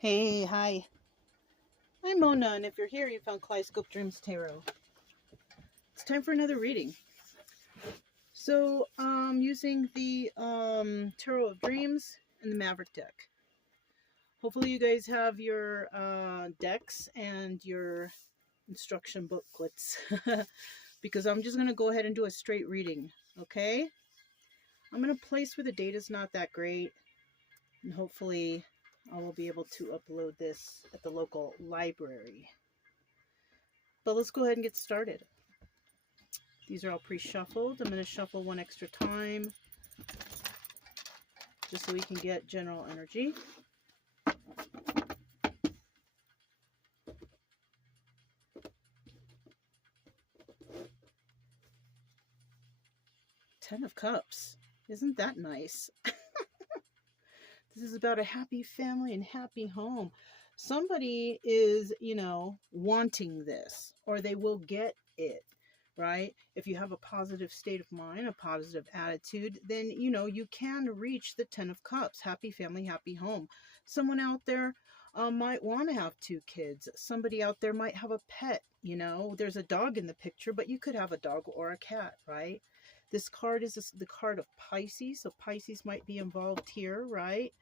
Hey, hi. I'm Mona, and if you're here, you found Kaleidoscope Dreams Tarot. It's time for another reading. So, using the Tarot of Dreams and the Maverick deck. Hopefully you guys have your decks and your instruction booklets. Because I'm just going to go ahead and do a straight reading, okay? I'm in a place where the data's not that great, and hopefully I will be able to upload this at the local library. But let's go ahead and get started. These are all pre-shuffled. I'm going to shuffle one extra time just so we can get general energy. Ten of Cups. Isn't that nice? This is about a happy family and happy home. Somebody is, wanting this, or they will get it, right? If you have a positive state of mind, a positive attitude, then, you can reach the Ten of Cups. Happy family, happy home. Someone out there might want to have 2 kids. Somebody out there might have a pet, There's a dog in the picture, but you could have a dog or a cat, right? This card is the card of Pisces, so Pisces might be involved here, right?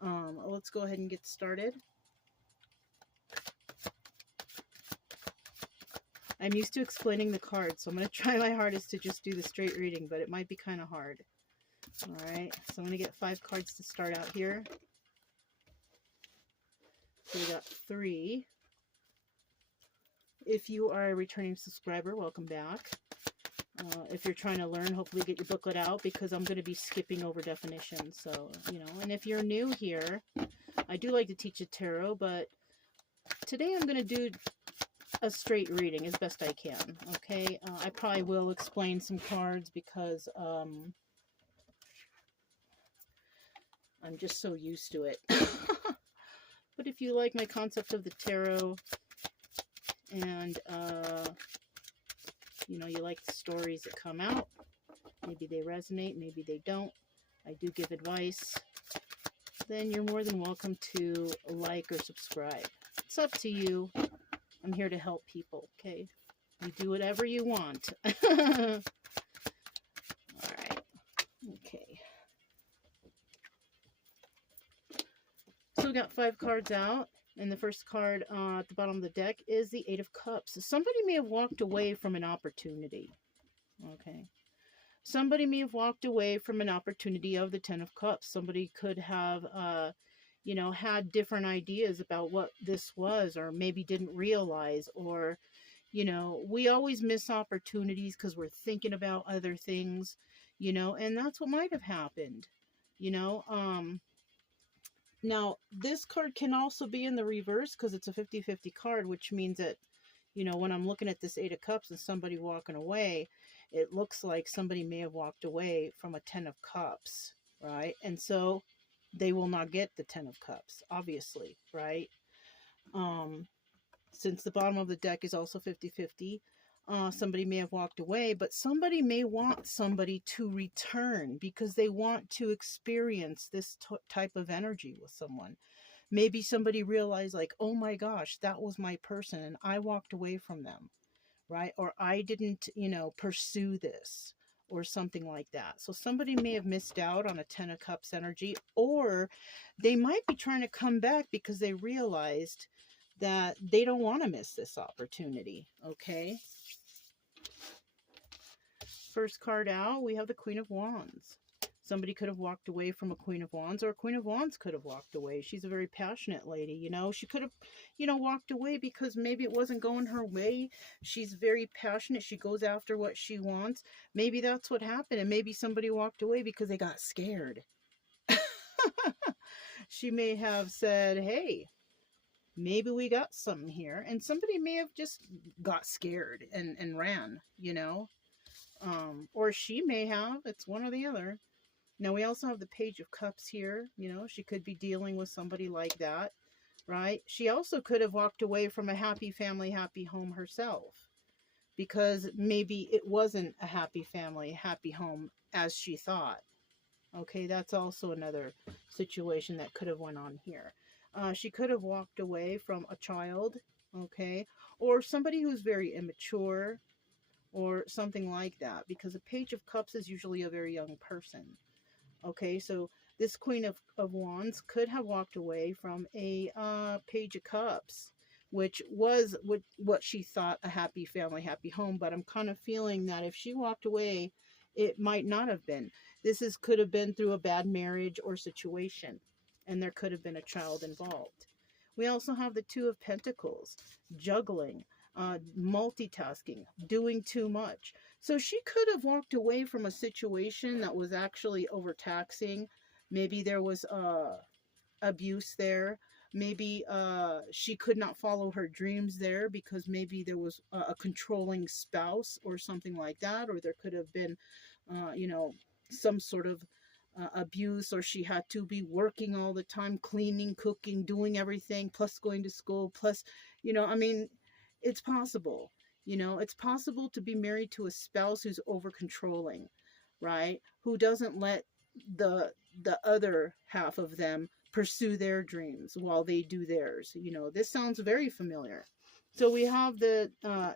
Let's go ahead and get started. I'm used to explaining the cards, so I'm going to try my hardest to just do the straight reading, but it might be kind of hard. All right, so I'm going to get 5 cards to start out here. So we got 3. If you are a returning subscriber, welcome back. If you're trying to learn, hopefully get your booklet out, because I'm going to be skipping over definitions. So, and if you're new here, I do like to teach a tarot, but today I'm going to do a straight reading as best I can, okay? I probably will explain some cards because I'm just so used to it. But if you like my concept of the tarot and, you like the stories that come out, maybe they resonate, maybe they don't, I do give advice, then you're more than welcome to like or subscribe. It's up to you. I'm here to help people, okay? You do whatever you want. All right. Okay. So we got 5 cards out, and the first card at the bottom of the deck is the 8 of Cups. Somebody may have walked away from an opportunity, okay? Somebody may have walked away from an opportunity of the 10 of Cups. Somebody could have, had different ideas about what this was, or maybe didn't realize, or, we always miss opportunities because we're thinking about other things, and that's what might have happened, Now, this card can also be in the reverse because it's a 50-50 card, which means that, when I'm looking at this 8 of Cups and somebody walking away, it looks like somebody may have walked away from a 10 of Cups, right? And so they will not get the 10 of Cups, obviously, right? Since the bottom of the deck is also 50-50, somebody may have walked away, but somebody may want somebody to return because they want to experience this type of energy with someone. Maybe somebody realized, like, oh my gosh, that was my person and I walked away from them, right? Or I didn't, pursue this, or something like that. So somebody may have missed out on a 10 of Cups energy, or they might be trying to come back because they realized that they don't want to miss this opportunity, okay? First card out, we have the Queen of Wands. Somebody could have walked away from a Queen of Wands, or a Queen of Wands could have walked away. She's a very passionate lady, She could have, walked away because maybe it wasn't going her way. She's very passionate. She goes after what she wants. Maybe that's what happened, and maybe somebody walked away because they got scared. She may have said, hey, maybe we got something here, and somebody may have just got scared and ran, or she may have. It's one or the other. Now, we also have the Page of Cups here. She could be dealing with somebody like that, right? She also could have walked away from a happy family, happy home herself, because maybe it wasn't a happy family, happy home as she thought. Okay, that's also another situation that could have went on here. She could have walked away from a child, okay, or somebody who's very immature, or something like that, because a Page of Cups is usually a very young person. Okay, so this Queen of Wands could have walked away from a Page of Cups, which was what she thought a happy family, happy home. But I'm kind of feeling that if she walked away, it might not have been. Could have been through a bad marriage or situation, and there could have been a child involved. We also have the Two of Pentacles, juggling, multitasking, doing too much. So she could have walked away from a situation that was actually overtaxing. Maybe there was abuse there. Maybe she could not follow her dreams there because maybe there was a controlling spouse or something like that. Or there could have been, some sort of abuse, or she had to be working all the time, cleaning, cooking, doing everything, plus going to school, plus, I mean, it's possible. It's possible to be married to a spouse who's over controlling, right? Who doesn't let the other half of them pursue their dreams while they do theirs. This sounds very familiar. So we have the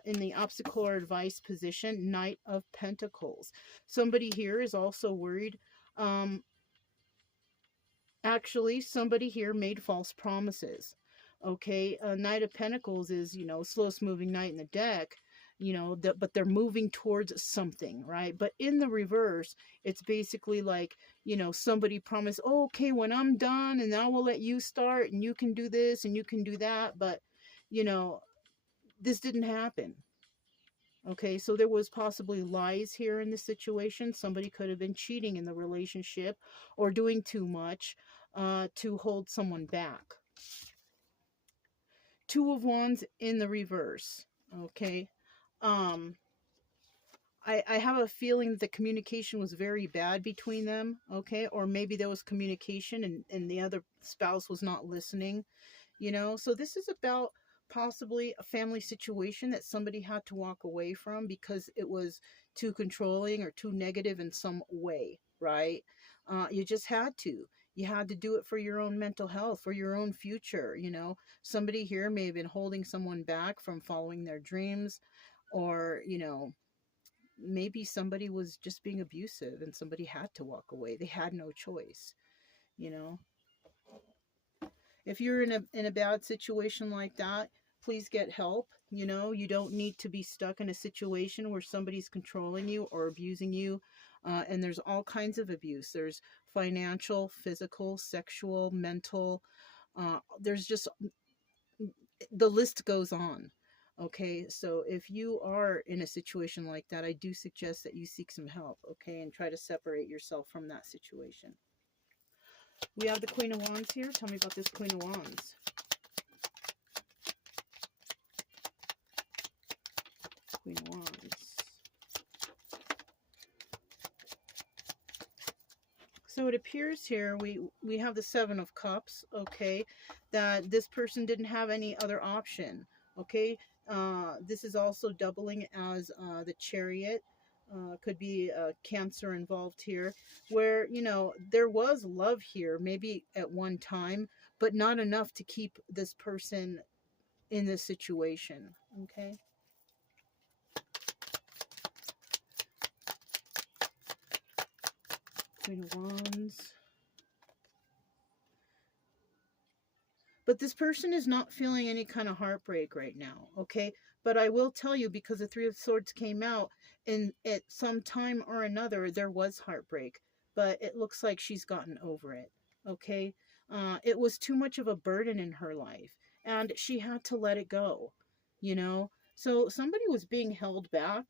in the obstacle or advice position, Knight of Pentacles. Somebody here is also worried. Actually, somebody here made false promises. Okay, Knight of Pentacles is, slowest moving knight in the deck, but they're moving towards something, right? But in the reverse, it's basically like, somebody promised, oh, okay, when I'm done, and I will let you start, and you can do this, and you can do that, but, this didn't happen. Okay, so there was possibly lies here in this situation. Somebody could have been cheating in the relationship or doing too much to hold someone back. Two of Wands in the reverse. Okay. I have a feeling that the communication was very bad between them. Okay. Or maybe there was communication and the other spouse was not listening. So this is about possibly a family situation that somebody had to walk away from because it was too controlling or too negative in some way, right? You just had to. You had to do it for your own mental health, for your own future. Somebody here may have been holding someone back from following their dreams, or, maybe somebody was just being abusive and somebody had to walk away. They had no choice, If you're in a bad situation like that, please get help. You don't need to be stuck in a situation where somebody's controlling you or abusing you. And there's all kinds of abuse. There's financial, physical, sexual, mental. There's just, the list goes on. Okay, so if you are in a situation like that, I do suggest that you seek some help, okay, and try to separate yourself from that situation. We have the Queen of Wands here. Tell me about this Queen of Wands. Queen of Wands. So it appears here we have the Seven of Cups, okay, that this person didn't have any other option, okay. This is also doubling as the Chariot. Could be Cancer involved here, where, there was love here, maybe at one time, but not enough to keep this person in this situation, okay? Queen of Wands. But this person is not feeling any kind of heartbreak right now, okay? But I will tell you, because the Three of Swords came out, and at some time or another, there was heartbreak. But it looks like she's gotten over it, okay? It was too much of a burden in her life, and she had to let it go, So somebody was being held back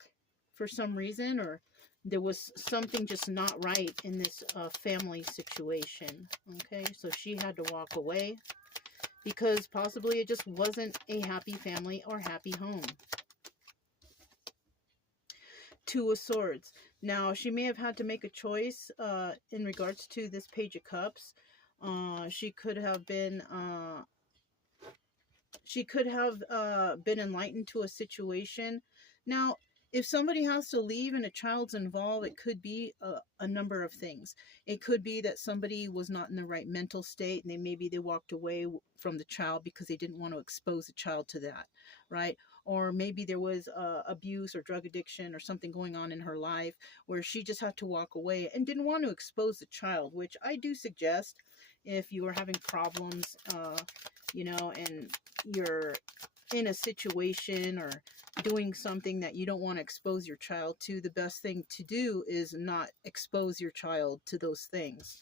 for some reason, or there was something just not right in this family situation, okay? So she had to walk away, because possibly it just wasn't a happy family or happy home. Two of Swords. Now, she may have had to make a choice in regards to this Page of Cups. She could have been enlightened to a situation. Now, If somebody has to leave and a child's involved, it could be a number of things. It could be that somebody was not in the right mental state, and maybe they walked away from the child because they didn't want to expose the child to that, right? Or maybe there was abuse or drug addiction or something going on in her life where she just had to walk away and didn't want to expose the child, which I do suggest if you are having problems, and you're in a situation or doing something that you don't want to expose your child to, the best thing to do is not expose your child to those things.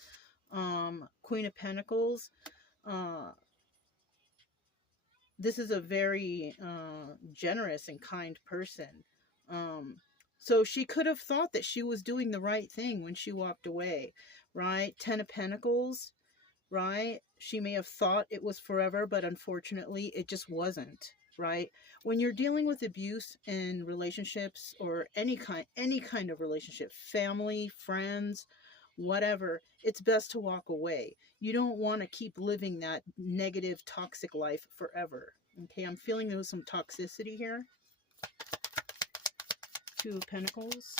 Queen of Pentacles. This is a very generous and kind person. So she could have thought that she was doing the right thing when she walked away, right? 10 of Pentacles, right? She may have thought it was forever, but unfortunately it just wasn't, right? When you're dealing with abuse in relationships or any kind of relationship, family, friends, whatever, it's best to walk away. You don't want to keep living that negative, toxic life forever. Okay, I'm feeling there was some toxicity here. 2 of Pentacles.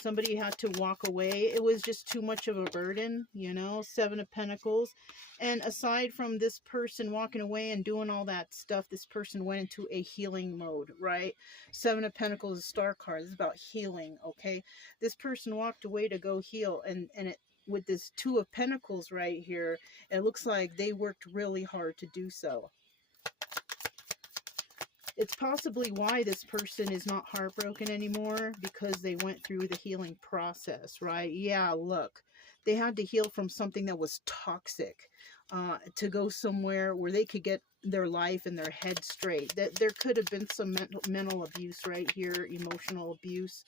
Somebody had to walk away. It was just too much of a burden, 7 of Pentacles. And aside from this person walking away and doing all that stuff, this person went into a healing mode, right? 7 of Pentacles is a star card. This is about healing, okay? This person walked away to go heal. And with this 2 of Pentacles right here, it looks like they worked really hard to do so. It's possibly why this person is not heartbroken anymore, because they went through the healing process, right? Yeah, look, they had to heal from something that was toxic to go somewhere where they could get their life and their head straight. That there could have been some mental abuse right here, emotional abuse.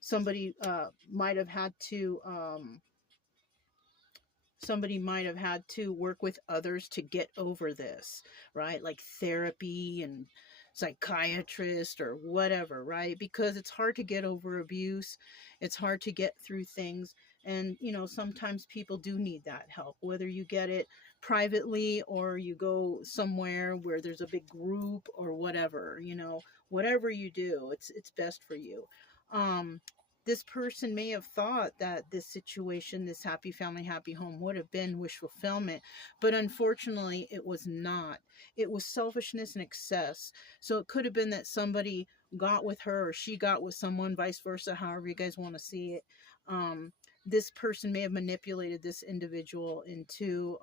Somebody might have had to... somebody might have had to work with others to get over this, right? Like therapy and psychiatrist or whatever, right? Because it's hard to get over abuse. It's hard to get through things. And, sometimes people do need that help, whether you get it privately or you go somewhere where there's a big group or whatever, whatever you do, it's best for you. This person may have thought that this situation, this happy family, happy home would have been wish fulfillment, but unfortunately it was not. It was selfishness and excess. So it could have been that somebody got with her or she got with someone, vice versa, however you guys want to see it. This person may have manipulated this individual into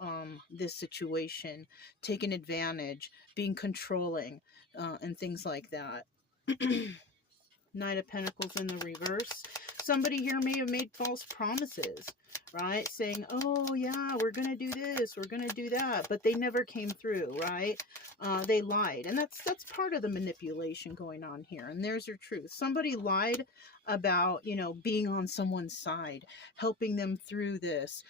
this situation, taking advantage, being controlling, and things like that. Knight of Pentacles in the reverse. Somebody here may have made false promises, right? Saying, oh yeah, we're going to do this, we're going to do that, but they never came through, right? They lied. And that's part of the manipulation going on here. And there's your truth. Somebody lied about, being on someone's side, helping them through this,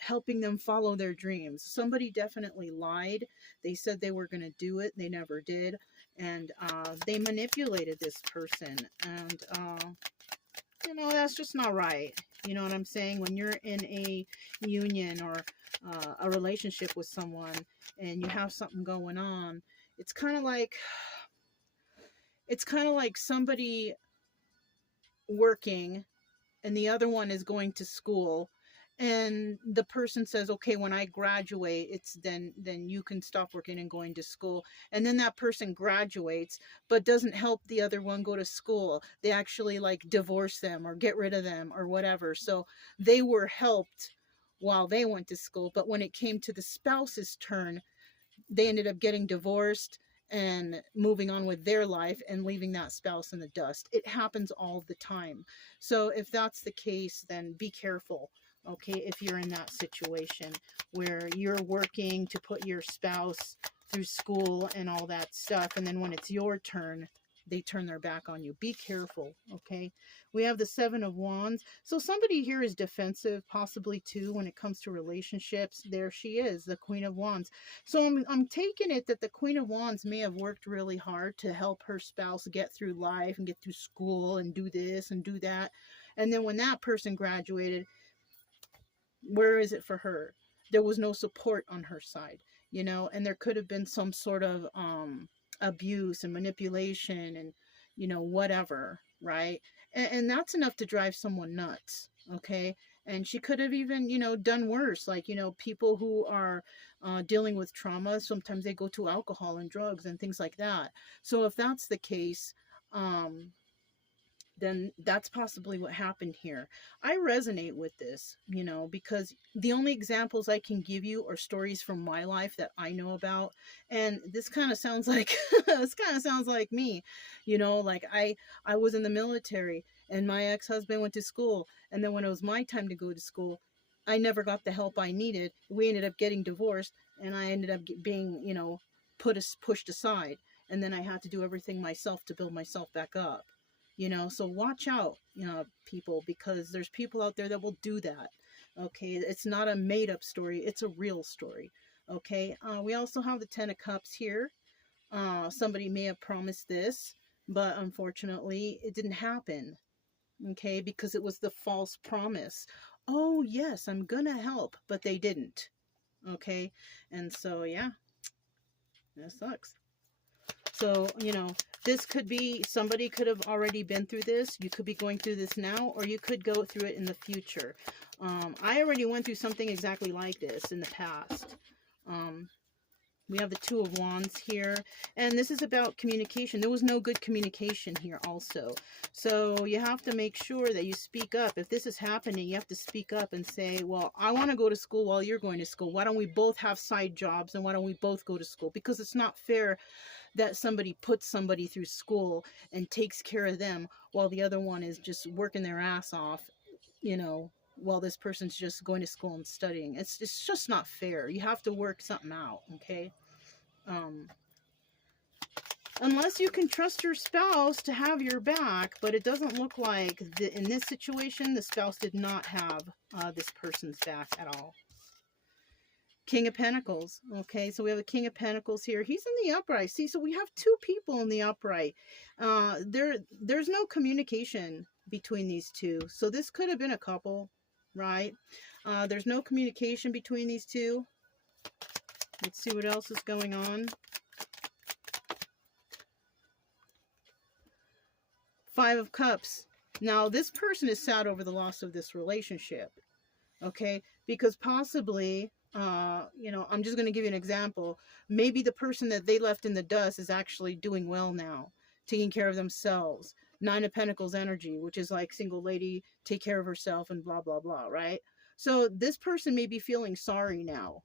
helping them follow their dreams. Somebody definitely lied. They said they were going to do it. They never did. And they manipulated this person. And, that's just not right. You know what I'm saying? When you're in a union or a relationship with someone and you have something going on, it's kind of like somebody working and the other one is going to school, and the person says, okay, when I graduate, it's then you can stop working and going to school. And then that person graduates, but doesn't help the other one go to school. They actually divorce them or get rid of them or whatever. So they were helped while they went to school. But when it came to the spouse's turn, they ended up getting divorced and moving on with their life and leaving that spouse in the dust. It happens all the time. So if that's the case, then be careful. Okay, if you're in that situation where you're working to put your spouse through school and all that stuff, and then when it's your turn, they turn their back on you. Be careful, okay? We have the 7 of Wands. So somebody here is defensive, possibly too, when it comes to relationships. There she is, the Queen of Wands. So I'm taking it that the Queen of Wands may have worked really hard to help her spouse get through life and get through school and do this and do that. And then when that person graduated, where is it for her? There was no support on her side, and there could have been some sort of abuse and manipulation and, you know, whatever, right? And that's enough to drive someone nuts, okay? And she could have even, you know, done worse. Like, you know, people who are dealing with trauma, sometimes they go to alcohol and drugs and things like that. So if that's the case, um, then that's possibly what happened here. I resonate with this, you know, because the only examples I can give you are stories from my life that I know about. And this kind of sounds like this kind of sounds like me, you know, like I was in the military and my ex-husband went to school, and then when it was my time to go to school, I never got the help I needed. We ended up getting divorced, and I ended up being, you know, pushed aside, and then I had to do everything myself to build myself back up, you know. So watch out, you know, people, because there's people out there that will do that. Okay, it's not a made up story, it's a real story. Okay, we also have the 10 of Cups here. Somebody may have promised this, but unfortunately it didn't happen. Okay, because it was the false promise. Oh yes, I'm gonna help, but they didn't. Okay, and so yeah, that sucks. So, you know, this could be, somebody could have already been through this. You could be going through this now, or you could go through it in the future. I already went through something exactly like this in the past. We have the 2 of Wands here, and this is about communication. There was no good communication here also. So you have to make sure that you speak up. If this is happening, you have to speak up and say, well, I want to go to school while you're going to school. Why don't we both have side jobs, and why don't we both go to school? Because it's not fair that somebody puts somebody through school and takes care of them while the other one is just working their ass off, you know, while this person's just going to school and studying. It's just not fair. You have to work something out, okay? Unless you can trust your spouse to have your back, but it doesn't look like in this situation the spouse did not have this person's back at all. King of Pentacles. Okay, so we have a King of Pentacles here. He's in the upright. See, so we have 2 people in the upright. There's no communication between these 2. So this could have been a couple, right? There's no communication between these 2. Let's see what else is going on. 5 of Cups. Now, this person is sad over the loss of this relationship. Okay, because possibly, you know, I'm just going to give you an example. Maybe the person that they left in the dust is actually doing well now, taking care of themselves. 9 of Pentacles energy, which is like single lady, take care of herself and blah, blah, blah, right? So this person may be feeling sorry now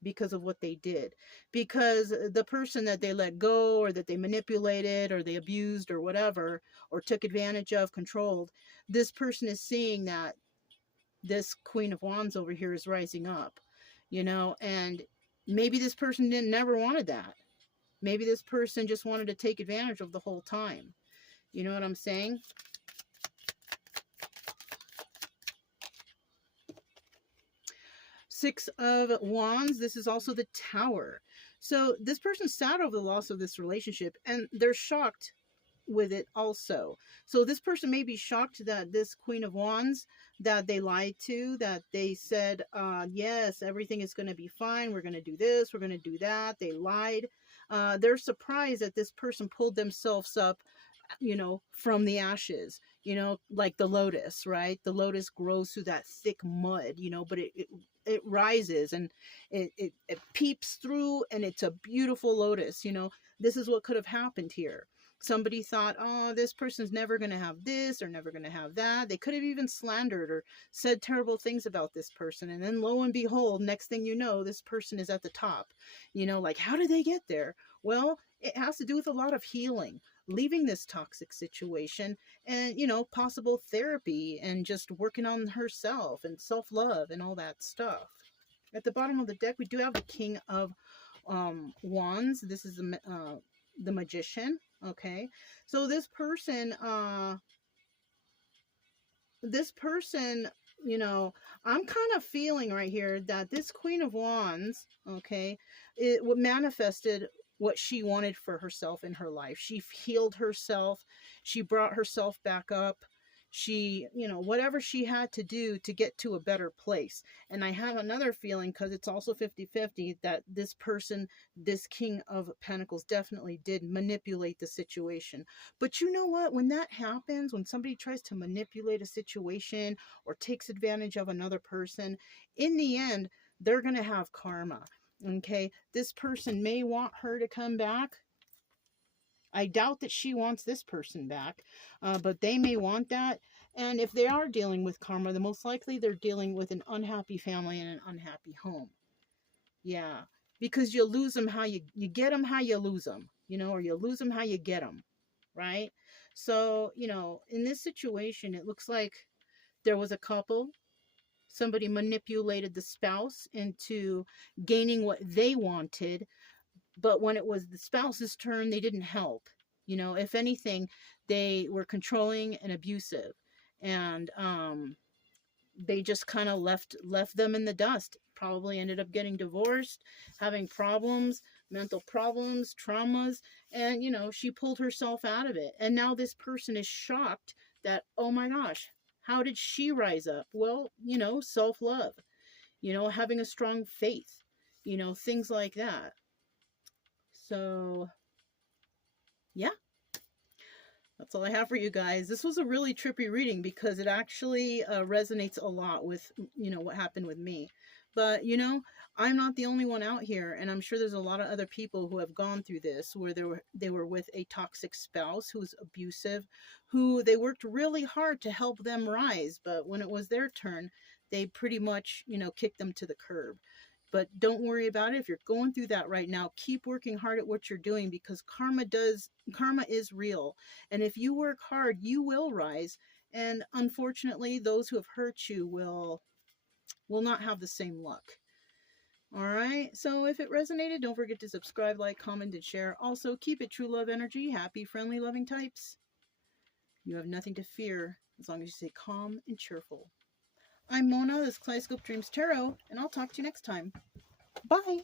because of what they did, because the person that they let go, or that they manipulated, or they abused, or whatever, or took advantage of, controlled, this person is seeing that this Queen of Wands over here is rising up, you know, and maybe this person never wanted that. Maybe this person just wanted to take advantage of the whole time. You know what I'm saying? Six of Wands. This is also the Tower. So this person's sad over the loss of this relationship, and they're shocked with it also. So this person may be shocked that this Queen of Wands that they lied to, that they said, yes, everything is going to be fine. We're going to do this. We're going to do that. They lied. They're surprised that this person pulled themselves up, you know, from the ashes, you know, like the lotus, right? The lotus grows through that thick mud, you know, but it rises, and it peeps through, and it's a beautiful lotus, you know. This is what could have happened here. Somebody thought, oh, this person's never going to have this, or never going to have that. They could have even slandered or said terrible things about this person. And then lo and behold, next thing you know, this person is at the top. You know, like, how did they get there? Well, it has to do with a lot of healing, leaving this toxic situation, and, you know, possible therapy, and just working on herself and self-love and all that stuff. At the bottom of the deck, we do have the King of Wands. This is the Magician. Okay, so this person, you know, I'm kind of feeling right here that this Queen of Wands, okay, it manifested what she wanted for herself in her life. She healed herself. She brought herself back up. She, you know, whatever she had to do to get to a better place. And I have another feeling, because it's also 50-50, that this person, this King of Pentacles, definitely did manipulate the situation. But you know what? When that happens, when somebody tries to manipulate a situation or takes advantage of another person, in the end, they're going to have karma. Okay? This person may want her to come back. I doubt that she wants this person back, but they may want that. And if they are dealing with karma, then most likely they're dealing with an unhappy family and an unhappy home. Yeah, because you lose them how you get them how you lose them, you know, or you lose them how you get them, right? So, you know, in this situation, it looks like there was a couple. Somebody manipulated the spouse into gaining what they wanted, but when it was the spouse's turn, they didn't help. You know, if anything, they were controlling and abusive, and they just kind of left them in the dust. Probably ended up getting divorced, having problems, mental problems, traumas, and you know, she pulled herself out of it. And now this person is shocked that, oh my gosh, how did she rise up? Well, you know, self-love, you know, having a strong faith, you know, things like that. So, yeah, that's all I have for you guys. This was a really trippy reading because it actually resonates a lot with, you know, what happened with me. But, you know, I'm not the only one out here, and I'm sure there's a lot of other people who have gone through this, where they were with a toxic spouse who's abusive, who they worked really hard to help them rise, but when it was their turn, they pretty much, you know, kicked them to the curb. But don't worry about it. If you're going through that right now, keep working hard at what you're doing, because karma is real. And if you work hard, you will rise. And unfortunately, those who have hurt you will not have the same luck. All right. So if it resonated, don't forget to subscribe, like, comment, and share. Also, keep it true love energy. Happy, friendly, loving types. You have nothing to fear as long as you stay calm and cheerful. I'm Mona, this is Kaleidoscope Dreams Tarot, and I'll talk to you next time. Bye.